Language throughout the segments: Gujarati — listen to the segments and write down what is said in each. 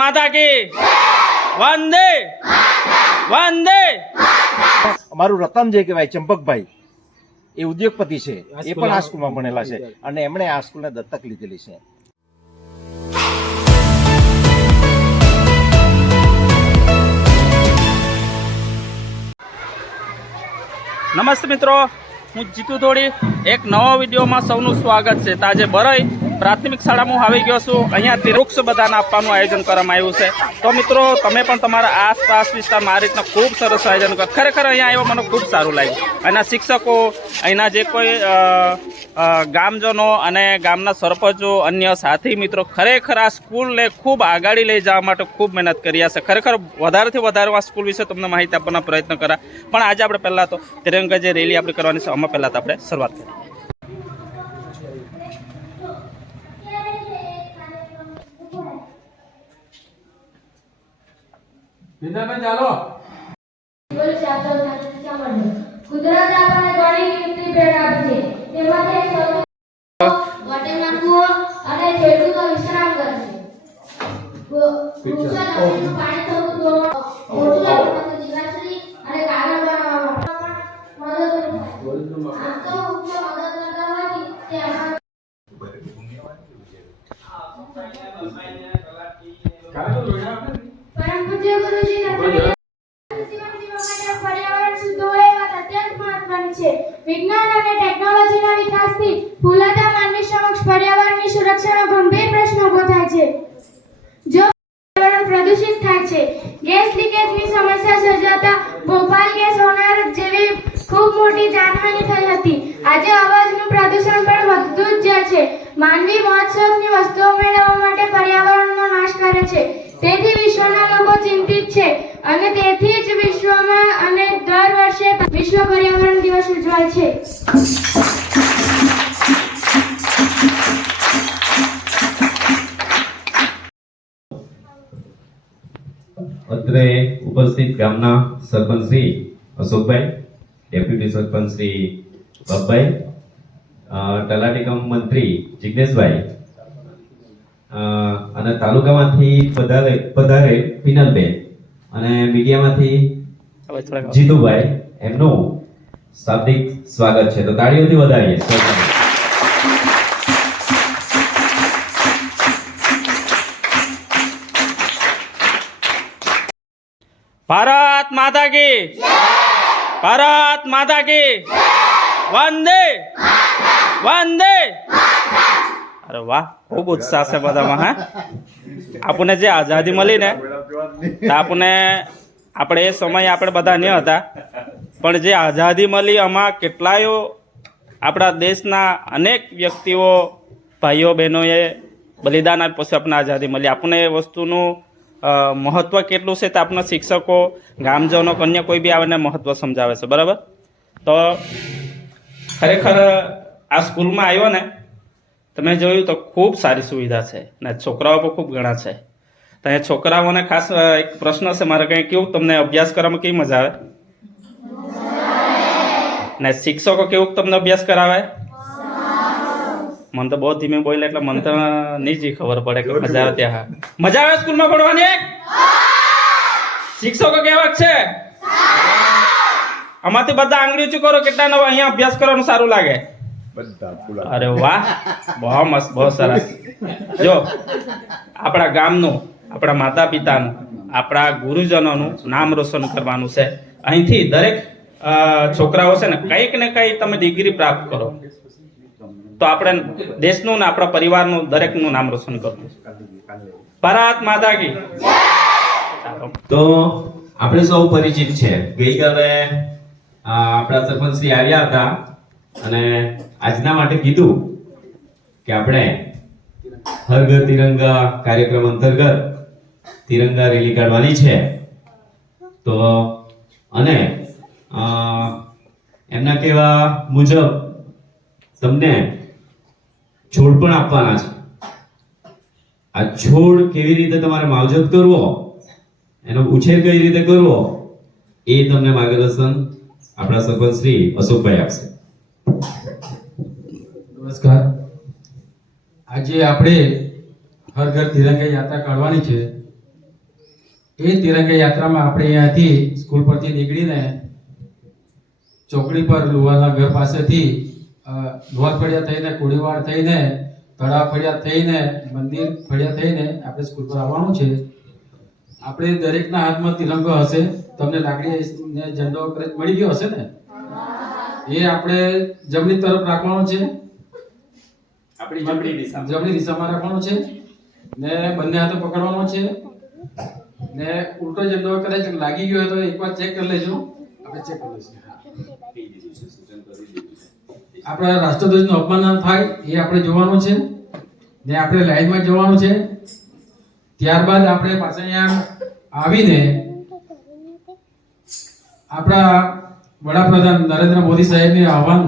माता की वंदे वंदे। અમારું રતન જે કહેવાય ચંપકભાઈ એ ઉદ્યોગપતિ છે, એ પણ આ સ્કૂલમાં ભણેલા છે અને એમણે આ સ્કૂલને દત્તક લીધેલી છે. નમસ્તે મિત્રો, હું જીતુ ધોડી એક નવા વિડીયોમાં સૌનું સ્વાગત છે. આજે બરઈ પ્રાથમિક શાળામાં હું આવી ગયો છું. અહીંયા વૃક્ષ બધાને આપવાનું આયોજન કરવામાં આવ્યું છે. તો મિત્રો તમે પણ તમારા આસપાસ વિસ્તારમાં આ રીતના ખૂબ સરસ આયોજન કરો. ખરેખર અહીંયા આવ્યો મને ખૂબ સારું લાગ્યું. અહીંના શિક્ષકો, અહીંના જે કોઈ ગામજનો અને ગામના સરપંચો, અન્ય સાથી મિત્રો ખરેખર આ સ્કૂલને ખૂબ આગળ લઈ જવા માટે ખૂબ મહેનત કરી છે. ખરેખર વધારેથી વધારે આ સ્કૂલ વિશે તમને માહિતી આપવાનો પ્રયત્ન કર્યા. પણ આજે આપણે પહેલાં તો તિરંગા જે રેલી આપણે કરવાની છે આમાં પહેલાં તો આપણે શરૂઆત કરીએ. ચાલો. કુદરત આપણને ઘણી કિંમતી ભેટ આપી છે. તેમાંથી ગટે નાખવો અને ખેડૂતો વિશ્રામ કરે છે. વૃક્ષો પાણી થવું તો ઓછું લાગતું જીવાશ્રી અને કાગળ બનાવવામાં મદદ થાય. આમ તો વૃક્ષો મદદ કરતા હોવાથી તે પરમ પૂજ્ય ગુરુજી વિજ્ઞાન અને ટેકનોલોજીના વિકાસથી ફૂલાતા માનવી સમક્ષ પર્યાવરણની સુરક્ષાનો ગંભીર પ્રશ્ન ઉભો થાય છે. જો પર્યાવરણ પ્રદૂષિત થાય છે, ગેસ લીકેજની સમસ્યા સર્જાતા ભોપાલ ગેસ હોનાર જેવી ખૂબ મોટી જાનહાનિ થઈ હતી. આજે અવાજનું પ્રદૂષણ પણ વધતું જ જાય છે. માનવી મહોત્સવની વસ્તુઓ મેળવવા માટે પર્યાવરણનો નાશ કરે છે. તેથી વિશ્વના લોકો ચિંતિત છે અને તેથી જ વિશ્વમાં અને દર વર્ષે વિશ્વ પર્યાવરણ દિવસ ઉજવાય છે. અત્રે ઉપસ્થિત ગામના સરપંચ શ્રી અશોકભાઈ, ડેપ્યુટી સરપંચ શ્રી બાપભાઈ, તલાટી કમ મંત્રી જિગ્નેશભાઈ અને તાલુકામાંથી પધારે પિનલબેન અને મીડિયામાંથી જીતુભાઈ, એમનું શાબ્દિક સ્વાગત છે. તો તાળીઓથી વધારીએ. ભારત માતા કી ભારત માતા કી વંદે વંદે. અરે વાહ, ખૂબ ઉત્સાહ છે બધામાં. હા, આપણને જે આઝાદી મળી ને તો આપણે એ સમયે આપણે બધા નહીં હતા, પણ જે આઝાદી મળી આમાં કેટલાયો આપણા દેશના અનેક વ્યક્તિઓ, ભાઈઓ બહેનોએ બલિદાન આપ્યું પછી આપણને આઝાદી મળી. આપણને એ વસ્તુનું મહત્ત્વ કેટલું છે તે આપણા શિક્ષકો, ગામજનો, કન્યા કોઈ બી આવીને મહત્ત્વ સમજાવે છે. બરાબર. તો ખરેખર આ સ્કૂલમાં આવ્યો ને, તમે જોયું તો ખૂબ સારી સુવિધા છે ને છોકરાઓ પણ ખૂબ ઘણા છે. તો અહીંયા છોકરાઓને ખાસ એક પ્રશ્ન છે મારે, કંઈ કેવું તમને અભ્યાસ કરવામાં કેવી મજા આવે ને શિક્ષકો કેવું તમને અભ્યાસ કરાવે? મને તો બહુ ધીમે બોલે એટલે મને તો નહીં જ ખબર પડે કે મજા આવે ત્યાં. મજા આવે સ્કૂલમાં ભણવાની? શિક્ષકો કેવા છે? આમાંથી બધા આંગળી ઊંચું કરો, કેટલા અહીંયા અભ્યાસ કરવાનું સારું લાગે? અરે વાહ, બહુ મસ્ત, બહુ સરસ. જો આપણા ગામનું, આપણા માતા પિતાનું, આપણા ગુરુજનોનું નામ રોશન કરવાનું છે. અહીંથી દરેક છોકરાઓ છે ને કંઈક ને કંઈ તમે ડિગ્રી પ્રાપ્ત કરો તો આપણે દેશનું ને આપણા પરિવારનું દરેકનું નામ રોશન કરવું. ભારત માતા કી. તો આપણે સૌ પરિચિત છે. ગઈકાલે આપણા સરપંચ શ્રી આવ્યા હતા અને આજના માટે કીધું કે આપણે હર ઘર તિરંગા કાર્યક્રમ અંતર્ગત તિરંગા રેલી કાઢવાની છે. તો અને એમના કહેવા મુજબ તમને છોડ પણ આપવાના છે. આ છોડ કેવી રીતે તમારે માવજત કરવો, એનો ઉછેર કઈ રીતે કરવો, એ તમને માર્ગદર્શન આપણા સરપંચ શ્રી અશોકભાઈ આપશે. નમસ્કાર. આજે આપણે હર ઘર તિરંગા યાત્રા કાઢવાની છે. એ તિરંગા યાત્રામાં આપણે અહીંયાથી સ્કૂલ પરથી નીકળીને ચોકડી પર લુવાના ઘર પાસેથી લુહાર ફળિયા થઈને કોડીવાડ થઈને તળાવ ફળિયા થઈને મંદિર ફળિયા થઈને આપણે સ્કૂલ પર આવવાનું છે. આપણે દરેકના હાથમાં તિરંગો હશે. તમને લાકડી ને ઝંડો મળી ગયો હશે ને? એ આપણે જમણી તરફ રાખવાનો છે, આપણી જમણી દિશા. જમણી દિશામાં રાખવાનો છે ને બંને હાથે પકડવાનો છે ને ઉલટો ઝંડો કદાચ લાગી ગયો હોય તો એકવાર ચેક કરી લેજો. આપણે ચેક કરી લઈશું. આપણા રાષ્ટ્રધ્વજનું અપમાન ન થાય એ આપણે જોવાનું છે ને આપણે લાઈનમાં જવાનું છે. ત્યારબાદ આપણે પાછા અહીંયા આવીને આપણા વડાપ્રધાન નરેન્દ્ર મોદી સાહેબનું આહવાન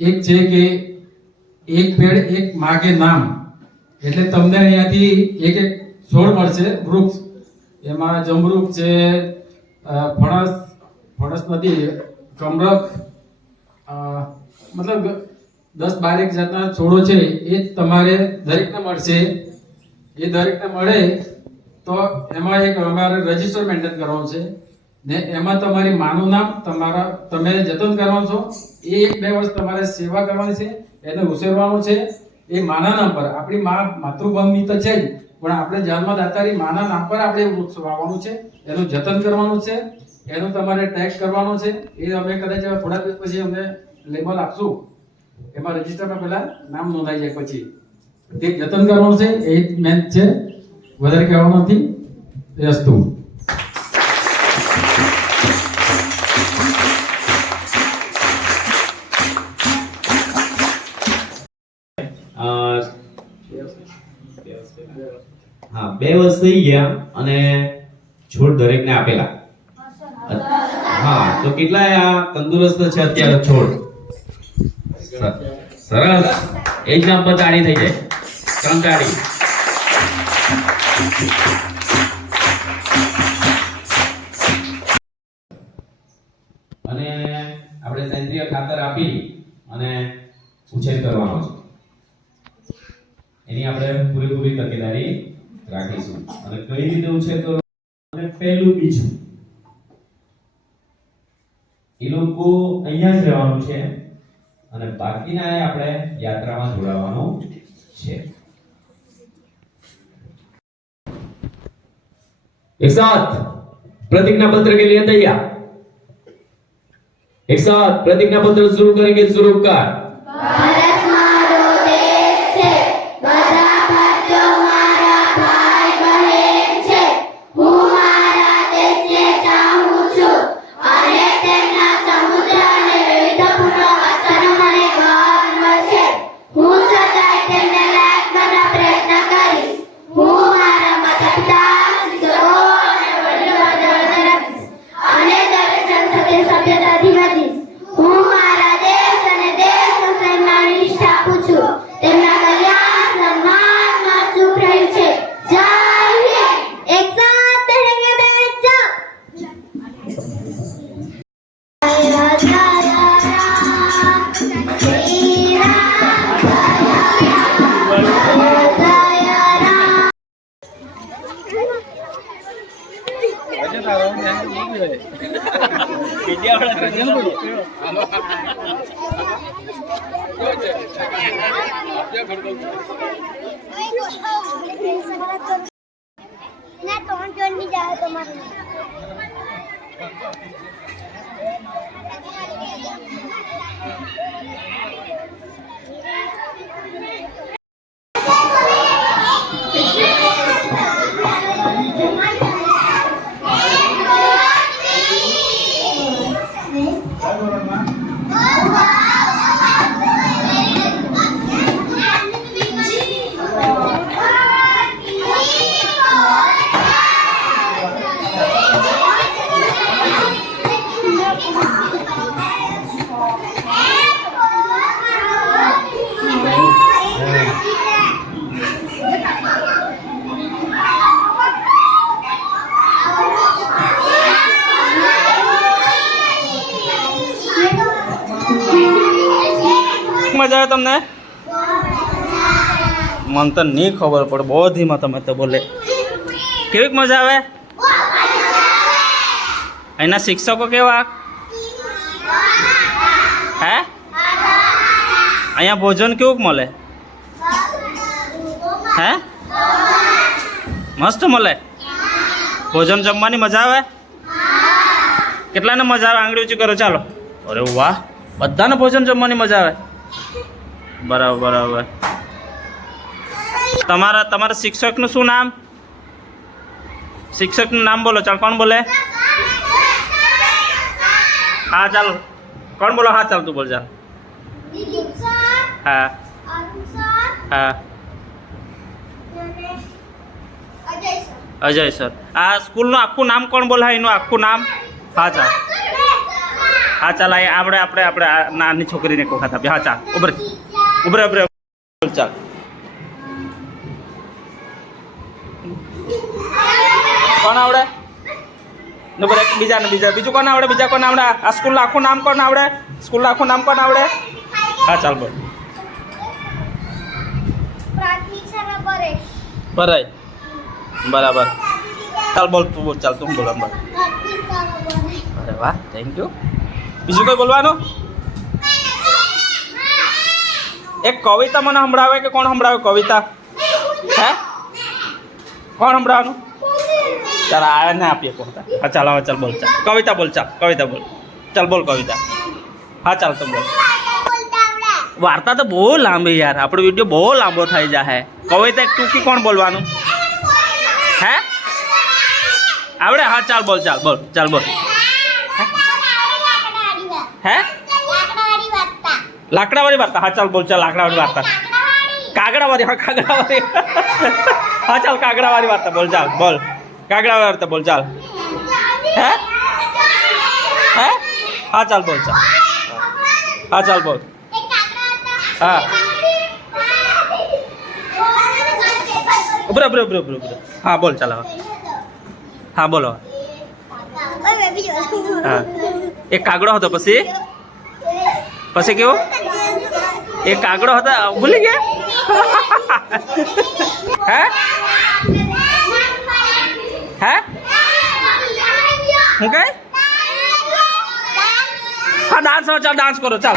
એક છે કે એક પેડ એક માં કે નામ. એટલે તમને અહીંયાથી એક એક છોડ મળશે, વૃક્ષ. એમાં જમરૂખ છે, ફણસ નથી, કમરક, મતલબ 10-12 જાતના છોડો છે. એ તમારે દરેકને મળશે. એ દરેકને મળે તો એમાં એક અમારે રજીસ્ટર મેન્ટેન કરવાનું છે ને એમાં તમારી માનું નામ, તમે જતન કરવાનું છો. એ 1-2 વર્ષ તમારે સેવા કરવાની છે, એને ઉછેરવાનું છે. એ માના નામ પર, આપણી માતૃભૂમિ તો છે જ, પણ આપણે જન્મ દાતારી માના નામ પર આપણે વૃક્ષ વાવવાનું છે, એનું જતન કરવાનું છે, એનું તમારે ટેક્સ કરવાનો છે. એ અમે કદાચ થોડા દિવસ પછી અમને લેબલ આપશું. એમાં રજીસ્ટરમાં પહેલા નામ નોંધાઈ જાય પછી તે જતન કરવાનું છે. એ મેન છે, વધારે કહેવાનું નથી. અસ્તુ. હા, 2 વર્ષ થઈ ગયા અને છોડ દરેકને આપેલા. હા, તો કેટલાય આ તંદુરસ્ત છે અત્યારે છોડ? સરસ. એક નામ પર તાળી થઈ જાય. 3 તાળી. અને આપણે સેન્દ્રિય ખાતર આપી અને ઉછેર કરવાનો છે. એની આપણે પૂરેપૂરી તકેદારી રાખીશું. અને કઈ રીતે ઉછેર કરવો, અને પહેલું બીજું એ લોકો અહીંયા જ રહેવાનું છે અને બાકીના આપણે યાત્રામાં જોડાવાનું છે. एक साथ प्रतिज्ञा पत्र के लिए तैयार. एक साथ प्रतिज्ञा पत्र शुरू करेंगे. शुरू कर. ભારત મારો દેશ છે, બધા ભક્તો મારા ભાઈ બહેન છે. હું મારા દેશને ચાહું છું અને તેમના સમુદ્ર અને વૈવિધ્યપૂર્ણ અસર મને ગર્વ છે. હું સદાય તેમને લાયક બનવા પ્રયત્ન કરીશ. હું મારા માતા-પિતા, શિક્ષકો અને વડીલોને જળવાઈ રાખીશ અને દરેક જણ સાથે સભ્યતાથી વધીશ. હું મારા દેશ અને દેશના સન્માનની નિષ્ઠા આપું છું. તેમના કલ્યાણ સન્માનમાં સુખ રહ્યું છે. જય હિન્દ. એક સાથ રહેંગે બેઠો. જય રામ, શ્રી રામ, ના ત્રણ જણ ની જાય તમારે. મજા આવે તમને? મને તો નહીં ખબર પડે, બહુ ધીમા તમે તો બોલે. કેવીક મજા આવે? અહીંના શિક્ષકો કેવા? હે? અહીંયા ભોજન કેવું મળે? હે? મસ્ત મળે? ભોજન જમવાની મજા આવે? કેટલાને મજા આવે? આંગળી ઊંચી કરો ચાલો. અરે વાહ, બધાને ભોજન જમવાની મજા આવે. બરાબર બરાબર. તમારા શિક્ષકનું શું નામ? શિક્ષકનું નામ બોલો ચાલ. કોણ બોલે? હા ચાલ. કોણ બોલો? હા ચાલ તું બોલ ચાલ. હા હા. અજય સર. આ સ્કૂલનું આખું નામ કોણ બોલે? એનું આખું નામ? હા ચાલ. હા ચાલ. આપણે આ નાની છોકરીને કોખા આપીએ. હા ચાલ. ઉભરે ચાલ. કોણ આવડે? બીજું કોણ આવડે? બીજા કોણ આવડે? આ સ્કૂલનું આખું નામ કોણ આવડે? સ્કૂલનું આખું નામ કોણ આવડે? હા ચાલ બોલ. પરાય. બરાબર. ચાલ બોલ તું બોલ. ચાલ તું બોલ. અરે વાહ, થેન્ક યુ. બીજું કોઈ બોલવાનું? એક કવિતા મને સંભળાવે કે કોણ સંભળાવે કવિતા? હે? કોણ સંભળાવવાનું? ચાલ આ ને આપીએ કોણ? હા ચાલ હવે ચાલ બોલ. ચાલ કવિતા બોલ. ચાલ કવિતા બોલ. ચાલ બોલ કવિતા. હા ચાલ તો બોલ. વાર્તા તો બહુ લાંબી યાર, આપણો વિડીયો બહુ લાંબો થઈ જાય. કવિતા એક ટૂંકી કોણ બોલવાનું? હે? આવડે? હા ચાલ બોલ. ચાલ બોલ. ચાલ બોલ. હે? લાકડાવાળી વાર્તા. હા ચાલ બોલ. ચાલ લાકડાવાળી વાર્તા. કાગડાવાળી. હા કાગડાવાળી. હા ચાલ કાગડાવાળી વાર્તા બોલ. ચાલ બોલ. કાગડાવાળી વાર્તા બોલ. ચાલ. હે? હે? હા ચાલ બોલ. ચાલ. હા ચાલ બોલ. હા ઉભરે. હા બોલ. ચાલ હવે. હા બોલો. હા એક કાગડો હતો. પછી કેવું? એક કાગડો હતો. ભૂલી ગયા? હે? હે? હું કઈ? હા ડાન્સ. ચાલ ડાન્સ કરો. ચાલ.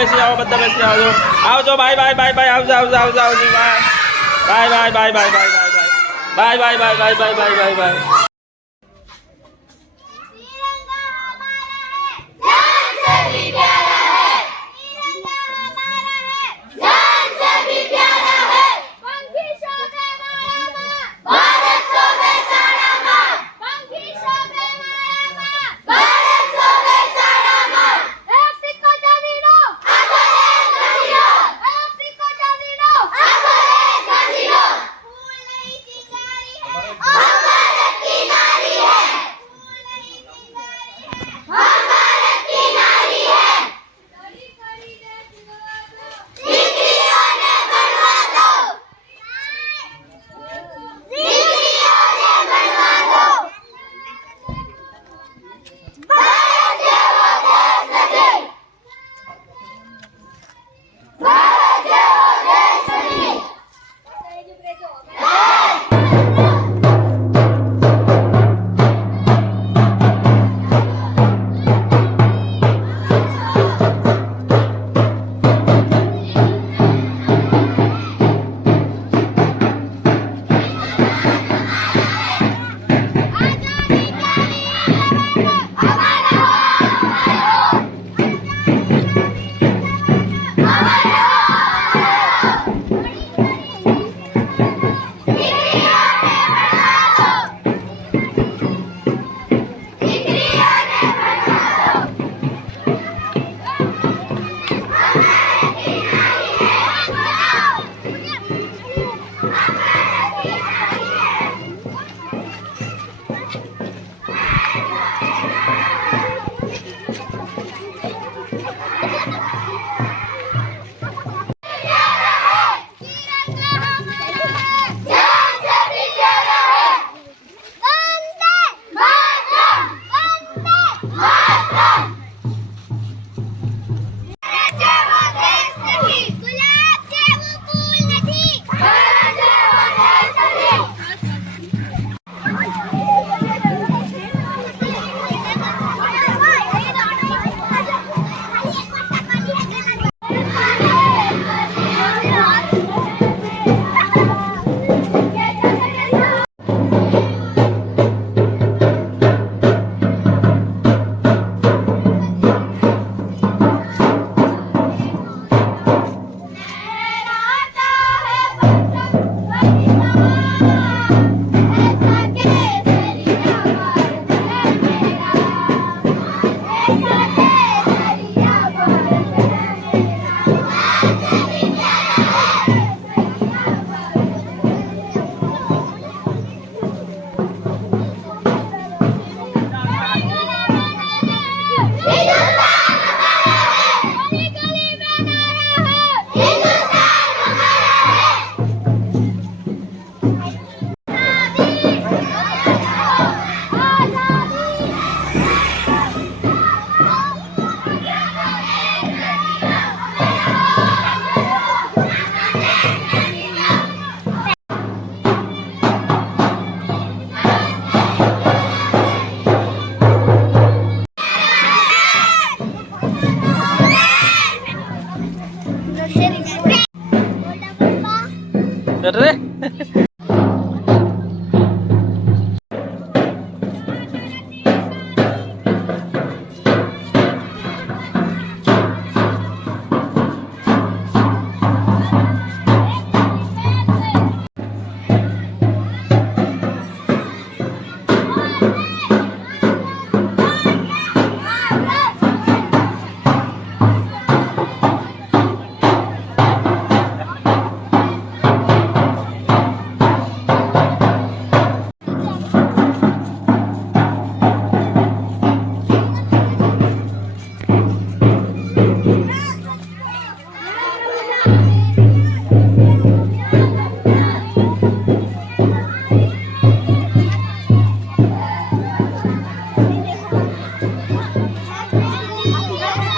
બેસી જાઓ. બધા બેસી આવજો. આવજો. બાય. આવજો. બાય. અમર કી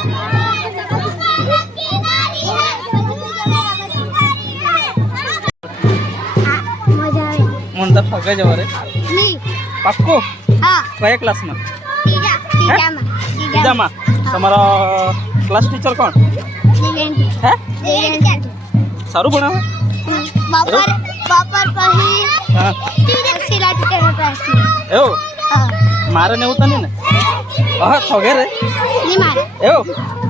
મને તો ફગે જવા રે પાક્કો હા કયા ક્લાસમાં ત્રીજામાં બીજામાં તમારા ક્લાસ ટીચર કોણ હે સારું ભણાવે બપોર પછી હા શીલા ટીચરનો પ્રશ્ન એવું મારે ને એવું તો નહીં ને હા ફગે રે ની મારે એવું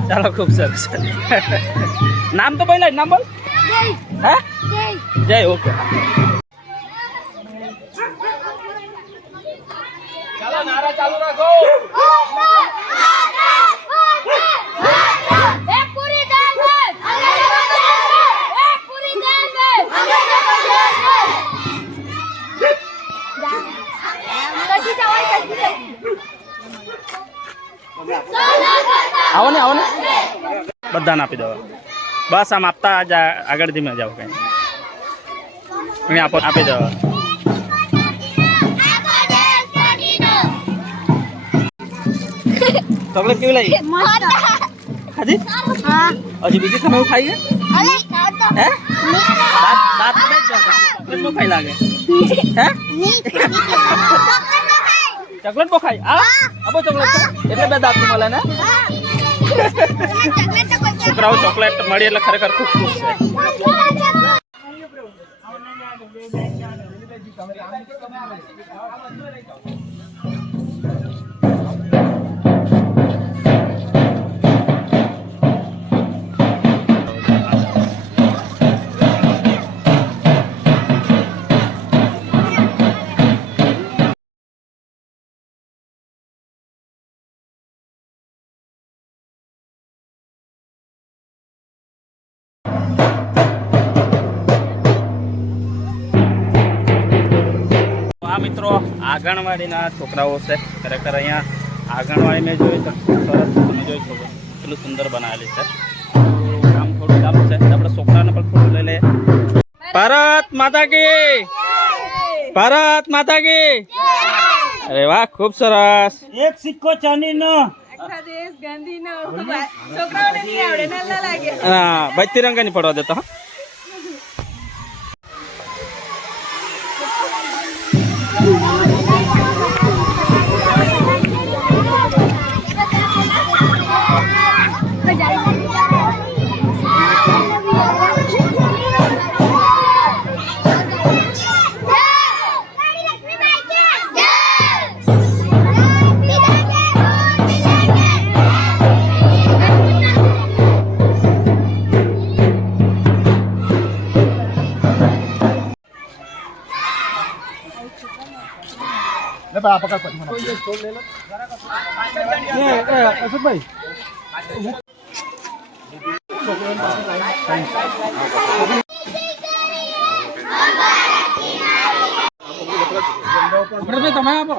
ચાલો ખૂબ સરસ નામ તો પહેલા નામ બોલ હે જય ઓકે ચાલો નારા ચાલુ રાખો આવો ને બધાને આપી દો બસ આમ આપતા આગળ ધીમે જાઓ કઈ આપો આપી દો ચોકલેટ કેવી લાગી ખાધી હજી બીજી તમે એવું ખાઈ ગયા હે દાંત ચોકલેટ બહુ ખાઈ લાગે હે ચોકલેટ બહુ ખાઈ આપો ચોકલેટ એટલે બે દાંત મળે ને છોકરાઓ ચોકલેટ મળી એટલે ખરેખર ખૂબ ખુશ છે આ મિત્રો આંગણવાડીના છોકરાઓ છે ખરેખર અહીંયા આંગણવાડી મેં જોઈ તો સરસ તમે જોઈ શકો કેટલું સુંદર બનાવેલી છે કામ થોડું ચાલુ છે આપણે છોકરાને પણ થોડું લઈ લઈએ ભારત માતા કી ભારત માતા કી અરે વાહ ખૂબ સરસ એક સિક્કો ચાંદીનો હા ભાઈ તિરંગા ની પડવા દેતા હા તમે આપો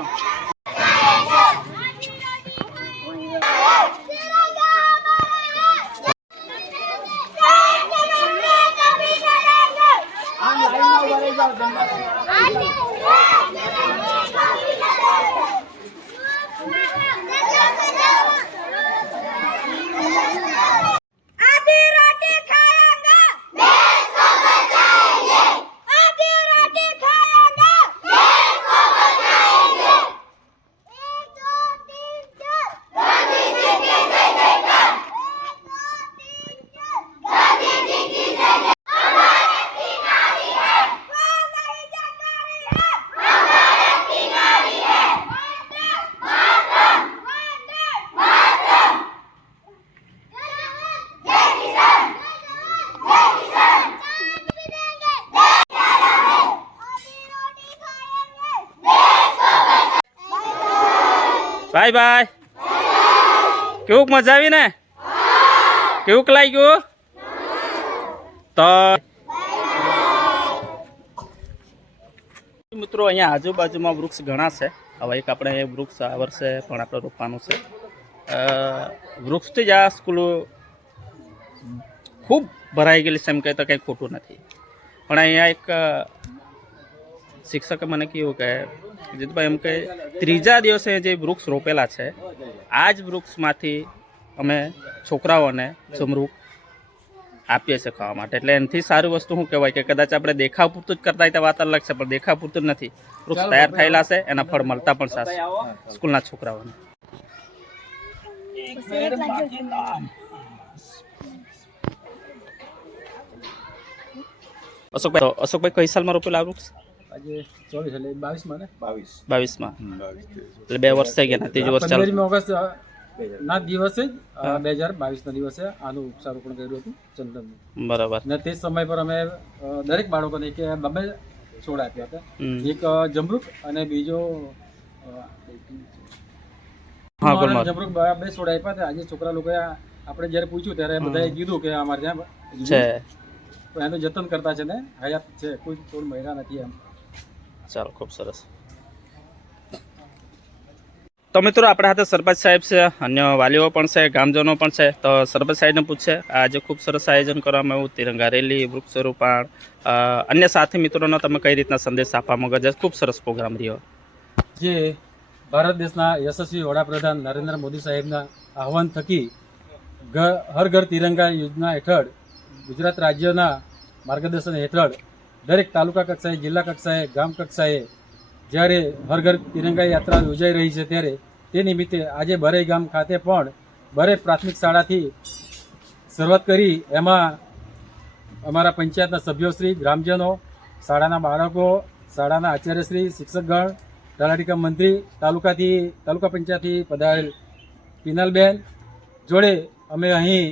બાય બાય કેવું મજા આવી ને કેવું લાગ્યું તો મિત્રો અહીંયા આજુબાજુમાં વૃક્ષ ઘણા છે હવે એક આપણે વૃક્ષ આ વર્ષે પણ આપણે રોપવાનું છે વૃક્ષથી જ આ સ્કૂલો ખૂબ ભરાઈ ગયેલી છે એમ કહેતા કંઈ ખોટું નથી પણ અહીંયા એક શિક્ષકે મને કહ્યું કે જીતુભાઈ એમ કે ત્રીજા દિવસે જે વૃક્ષ રોપેલા છે આ જ વૃક્ષમાંથી અમે છોકરાઓને જમરૂખ આપીએ છીએ ખાવા માટે. એટલે એનાથી સારી વસ્તુ શું કહેવાય કે કદાચ આપણે દેખાવ પૂરતું જ કરતા હોય તો વાત અલગ છે, પણ દેખાવ પૂરતું જ નથી. વૃક્ષ તૈયાર થયેલા છે, એના ફળ મળતા પણ સાચે સ્કૂલના છોકરાઓને. અશોકભાઈ કઈ સાલમાં રોપેલા આ વૃક્ષ? આજે 24 એટલે 22 માં ને 22માં. એટલે 2 વર્ષ થઈ ગયા, ત્રીજું વર્ષ ચાલુ. 15મી ઓગસ્ટ ના દિવસે જ 2022 ના દિવસે આનું વૃક્ષારોપણ કર્યું હતું ચંદનનું. બરાબર. ને તે સમય પર અમે દરેક બાળકોને કે 2 છોડ આપ્યા હતા. એક જમરૂખ અને બીજો જમરૂખ 2 છોડ આપ્યા હતા. આજે છોકરા લોકોએ આપણે જ્યારે પૂછ્યું ત્યારે બધાએ કીધું કે અમારે ત્યાં છે, તો એનું જતન કરતા છે ને હયાત છે, કોઈ છોડ મર્યા નથી એમ. ચાલો, ખૂબ સરસ. તો મિત્રો આપણા હાથે સરપંચ સાહેબ છે, અન્ય વાલીઓ પણ છે, ગામજનો પણ છે. તો સરપંચ સાહેબને પૂછશે આજે ખૂબ સરસ આયોજન કરવામાં આવ્યું, તિરંગા રેલી, વૃક્ષારોપણ, અન્ય સાથી મિત્રોનો તમે કઈ રીતના સંદેશ આપવા માંગો છો? ખૂબ સરસ પ્રોગ્રામ રહ્યો. જે ભારત દેશના યશસ્વી વડાપ્રધાન નરેન્દ્ર મોદી સાહેબના આહવાન થકી હર ઘર તિરંગા યોજના હેઠળ ગુજરાત રાજ્યના માર્ગદર્શન હેઠળ દરેક તાલુકા કક્ષાએ, જિલ્લા કક્ષાએ, ગામ કક્ષાએ જ્યારે હર ઘર તિરંગા યાત્રા યોજાઈ રહી છે, ત્યારે તે નિમિત્તે આજે બરેઈ ગામ ખાતે પણ બરેઈ પ્રાથમિક શાળાથી શરૂઆત કરી. એમાં અમારા પંચાયતના સભ્યોશ્રી, ગ્રામજનો, શાળાના બાળકો, શાળાના આચાર્યશ્રી, શિક્ષકગણ, તલાટીકા મંત્રી, તાલુકા પંચાયતથી પધારેલ પિનલબેન જોડે અમે અહીં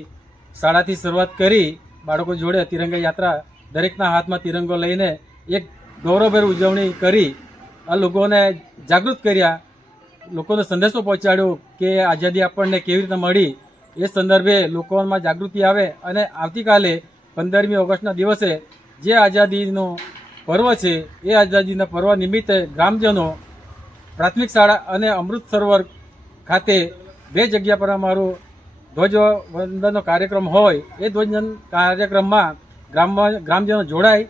શાળાથી શરૂઆત કરી. બાળકો જોડે તિરંગા યાત્રા, દરેકના હાથમાં તિરંગો લઈને એક ગૌરવભેર ઉજવણી કરી, આ લોકોને જાગૃત કર્યા, લોકોને સંદેશો પહોંચાડ્યો કે આઝાદી આપણને કેવી રીતે મળી. એ સંદર્ભે લોકોમાં જાગૃતિ આવે અને આવતીકાલે 15મી ઓગસ્ટના દિવસે જે આઝાદીનો પર્વ છે, એ આઝાદીના પર્વ નિમિત્તે ગ્રામજનો પ્રાથમિક શાળા અને અમૃત સરોવર ખાતે 2 જગ્યા પર અમારું ધ્વજવંદનનો કાર્યક્રમ હોય. એ ધ્વજવંદન કાર્યક્રમમાં ગ્રામજનો જોડાય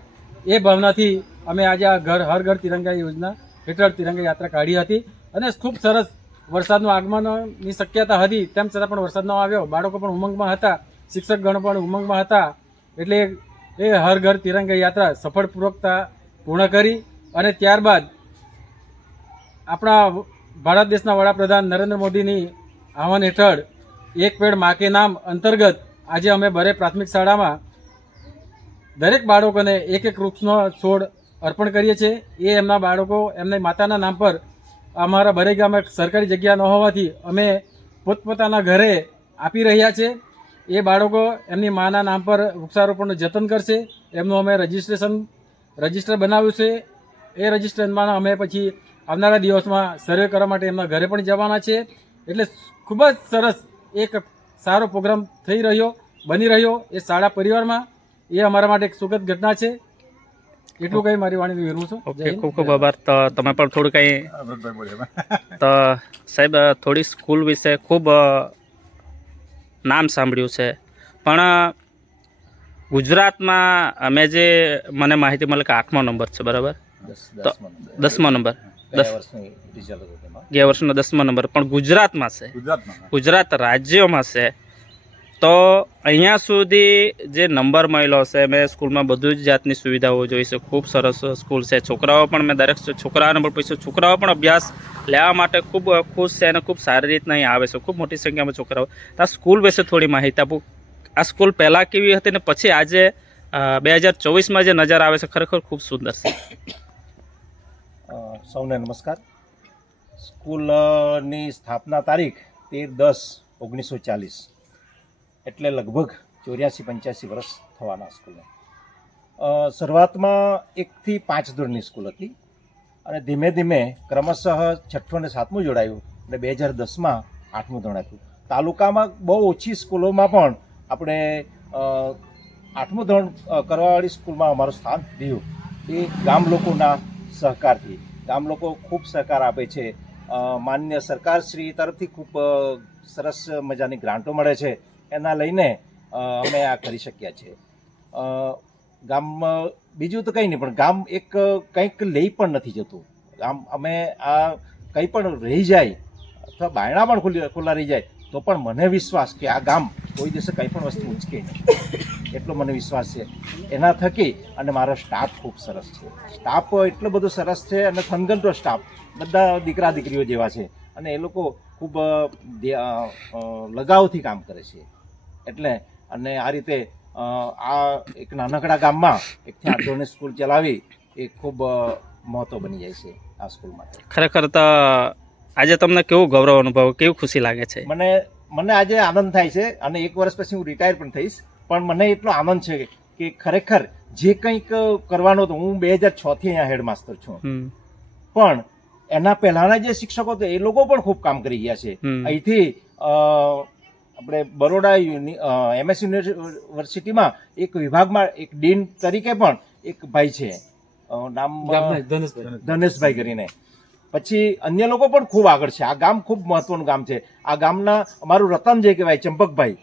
એ ભાવનાથી અમે આજે આ હર ઘર તિરંગા યોજના હેઠળ તિરંગા યાત્રા કાઢી હતી. અને ખૂબ સરસ વરસાદનું આગમનની શક્યતા હતી, તેમ છતાં પણ વરસાદ ન આવ્યો. બાળકો પણ ઉમંગમાં હતા, શિક્ષકગણ પણ ઉમંગમાં હતા. એટલે એ હર ઘર તિરંગા યાત્રા સફળપૂર્વકતા પૂર્ણ કરી. અને ત્યારબાદ આપણા ભારત દેશના વડાપ્રધાન નરેન્દ્ર મોદીની આહવાન હેઠળ એક પેડ મા કે નામ અંતર્ગત આજે અમે બરે પ્રાથમિક શાળામાં દરેક બાળકોને એક વૃક્ષનો છોડ અર્પણ કરીએ છીએ. એ એમના બાળકો એમના માતાના નામ પર, અમારા બરે ગામે સરકારી જગ્યા ન હોવાથી અમે પોતપોતાના ઘરે આપી રહ્યા છે. એ બાળકો એમની માના નામ પર વૃક્ષારોપણનું જતન કરશે. એમનું અમે રજિસ્ટર બનાવ્યું છે. એ રજિસ્ટરમાં અમે પછી આવનારા દિવસમાં સર્વે કરવા માટે એમના ઘરે પણ જવાના છે. એટલે ખૂબ જ સરસ એક સારો પ્રોગ્રામ બની રહ્યો એ શાળા પરિવારમાં. એ અમારા માટે એક સુખદ ઘટના છે. એટલું કંઈ મારી વાણીને વિરમું છું. ઓકે, ખૂબ ખૂબ આભાર. તો તમે પણ થોડું કંઈ તો સાહેબ થોડી સ્કૂલ વિશે ખૂબ નામ સાંભળ્યું છે, પણ ગુજરાતમાં અમે જે મને માહિતી મળે કે 8મો નંબર છે, બરાબર? 10મો નંબર, ગયા વર્ષનો 10મો નંબર, પણ ગુજરાતમાં છે, ગુજરાત રાજ્યોમાં છે. તો અહીંયા સુધી જે નંબર મળ્યો છે, મેં સ્કૂલમાં બધું જ જાતની સુવિધાઓ જોઈ છે. ખૂબ સરસ સ્કૂલ છે. છોકરાઓ પણ મેં દરેક છોકરાઓને પણ પૂછ્યું, છોકરાઓ પણ અભ્યાસ લેવા માટે ખૂબ ખુશ છે અને ખૂબ સારી રીતના અહીં આવે છે. ખૂબ મોટી સંખ્યામાં છોકરાઓ. આ સ્કૂલ વિશે થોડી માહિતી આપું. આ સ્કૂલ પહેલાં કેવી હતી ને પછી આજે 2024માં જે નજર આવે છે, ખરેખર ખૂબ સુંદર છે. સૌને નમસ્કાર. સ્કૂલની સ્થાપના તારીખ 13/10/1940, એટલે લગભગ 84-85 વર્ષ થવાના સ્કૂલને. શરૂઆતમાં 1 થી 5 ધોરણની સ્કૂલ હતી અને ધીમે ધીમે ક્રમશઃ 6ઠું અને 7મું જોડાયું અને 2010માં 8મું ધોરણ હતું. તાલુકામાં બહુ ઓછી સ્કૂલોમાં પણ આપણે 8મું ધોરણ કરવાવાળી સ્કૂલમાં અમારું સ્થાન રહ્યું. એ ગામ લોકોના સહકારથી. ગામ લોકો ખૂબ સહકાર આપે છે. માન્ય સરકારશ્રી તરફથી ખૂબ સરસ મજાની ગ્રાન્ટો મળે છે. એના લઈને અમે આ કરી શક્યા છીએ. ગામમાં બીજું તો કંઈ નહીં, પણ ગામ એક કંઈક લઈ પણ નથી જતું. ગામ અમે આ કંઈ પણ રહી જાય અથવા બાયણા પણ ખુલ્લા રહી જાય તો પણ મને વિશ્વાસ કે આ ગામ કોઈ દિવસે કંઈ પણ વસ્તુ ઉચકે નહીં, એટલો મને વિશ્વાસ છે એના થકી. અને મારો સ્ટાફ ખૂબ સરસ છે, સ્ટાફ એટલો બધો સરસ છે અને થનગનતો સ્ટાફ, બધા દીકરા દીકરીઓ જેવા છે અને એ લોકો ખૂબ લગાવથી કામ કરે છે. એટલે અને આ રીતે આ એક નાનકડા ગામમાં એકથી 8 ધોરણની સ્કૂલ ચલાવી એ ખૂબ મહત્વ બની જાય છે આ સ્કૂલ માટે. ખરેખર તો આજે તમને કેવું ગૌરવ અનુભવ, કેવું ખુશી લાગે છે? મને આજે આનંદ થાય છે અને 1 વર્ષ પછી હું રિટાયર પણ થઈશ, પણ મને એટલો આનંદ છે કે ખરેખર જે કંઈક કરવાનો હતો, હું 2006 થી અહીંયા હેડમાસ્ટર છું, પણ એના પહેલાના જે શિક્ષકો હતા એ લોકો પણ ખૂબ કામ કરી ગયા છે. અહીંથી આપણે બરોડા MS યુનિવર્સિટીમાં એક વિભાગમાં એક ડીન તરીકે પણ એક ભાઈ છે, નામ ધનેશભાઈ કરીને. પછી અન્ય લોકો પણ ખૂબ આગળ છે. આ ગામ ખૂબ મહત્વનું ગામ છે. આ ગામના અમારું રતન જે કહેવાય ચંપકભાઈ,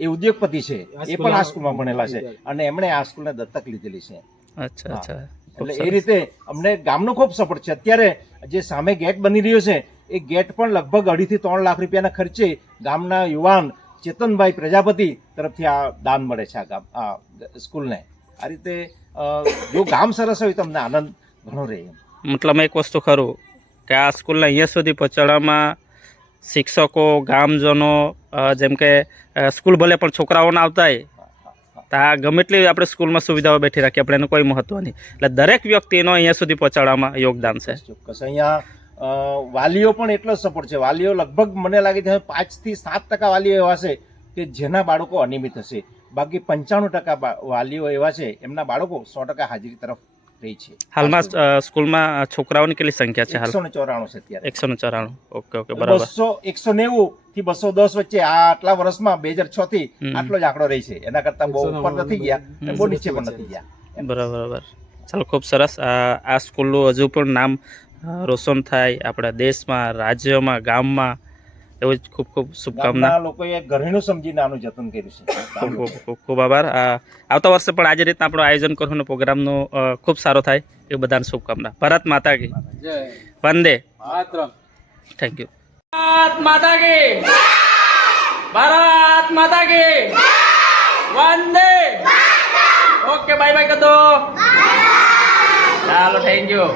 એ ઉદ્યોગપતિ છે, એ પણ આ સ્કૂલમાં ભણેલા છે અને એમણે આ સ્કૂલને દત્તક લીધેલી છે. અચ્છા. એટલે એ રીતે અમને ગામનો ખૂબ સપોર્ટ છે. અત્યારે જે સામે ગેટ બની રહ્યો છે એ ગેટ પણ લગભગ 2.5 થી 3 લાખ રૂપિયાના ખર્ચે ગામના યુવાન ચેતનભાઈ પ્રજાપતિ તરફથી આ દાન મળે છે આ સ્કૂલને. આ રીતે જો ગામ સરસ હોય તો અમને આનંદ ઘણો રહે. મતલબ એક વસ્તુ ખરું કે આ સ્કૂલને અહીંયા સુધી પહોંચાડવામાં શિક્ષકો, ગામજનો, જેમ કે સ્કૂલ ભલે પણ છોકરાઓને આવતા હોય તો આ ગમે એટલી આપણે સ્કૂલમાં સુવિધાઓ બેઠી રાખીએ, આપણે એનું કોઈ મહત્વ નહીં. એટલે દરેક વ્યક્તિનો અહીંયા સુધી પહોંચાડવામાં યોગદાન છે. ચોક્કસ અહીંયા વાલીઓ પણ એટલો સપોર્ટ છે. વાલીઓ લગભગ મને લાગે છે 5 થી 7% વાલીઓ એવા છે કે જેના બાળકો અનિયમિત હશે, બાકી 95% વાલીઓ એવા છે એમના બાળકો 100% હાજરી તરફ રહી છે. હાલમાં સ્કૂલમાં છોકરાઓની કેટલી સંખ્યા છે? હાલ 194 છે અત્યારે. 194. ઓકે, બરાબર. 190 થી 210 વચ્ચે આ આટલા વર્ષમાં 2006 થી આટલો જ આંકડો રહી છે. એના કરતા બહુ ઉપર નથી ગયા અને બહુ નીચે પણ નથી ગયા. બરાબર. ચાલો, ખૂબ સરસ. આ સ્કૂલનું હજુ પણ નામ રોશન થાય આપણા દેશમાં, રાજ્યમાં, ગામમાં, એવું જ ખૂબ ખૂબ શુભકામના. લોકોએ ઘરેણું સમજીને આનું જતન કર્યું છે. ખૂબ આભાર. આવતા વર્ષે પણ આજે રીતના આપણું આયોજન કરવું અને પ્રોગ્રામનું ખૂબ સારો થાય એ બધાને શુભકામના. ભારત માતા કી જય. વંદે માતરમ. Thank you. ભારત માતા કી, ભારત માતા કી, વંદે. ઓકે, બાય બાય કર દો. ચાલો, થેન્ક યુ.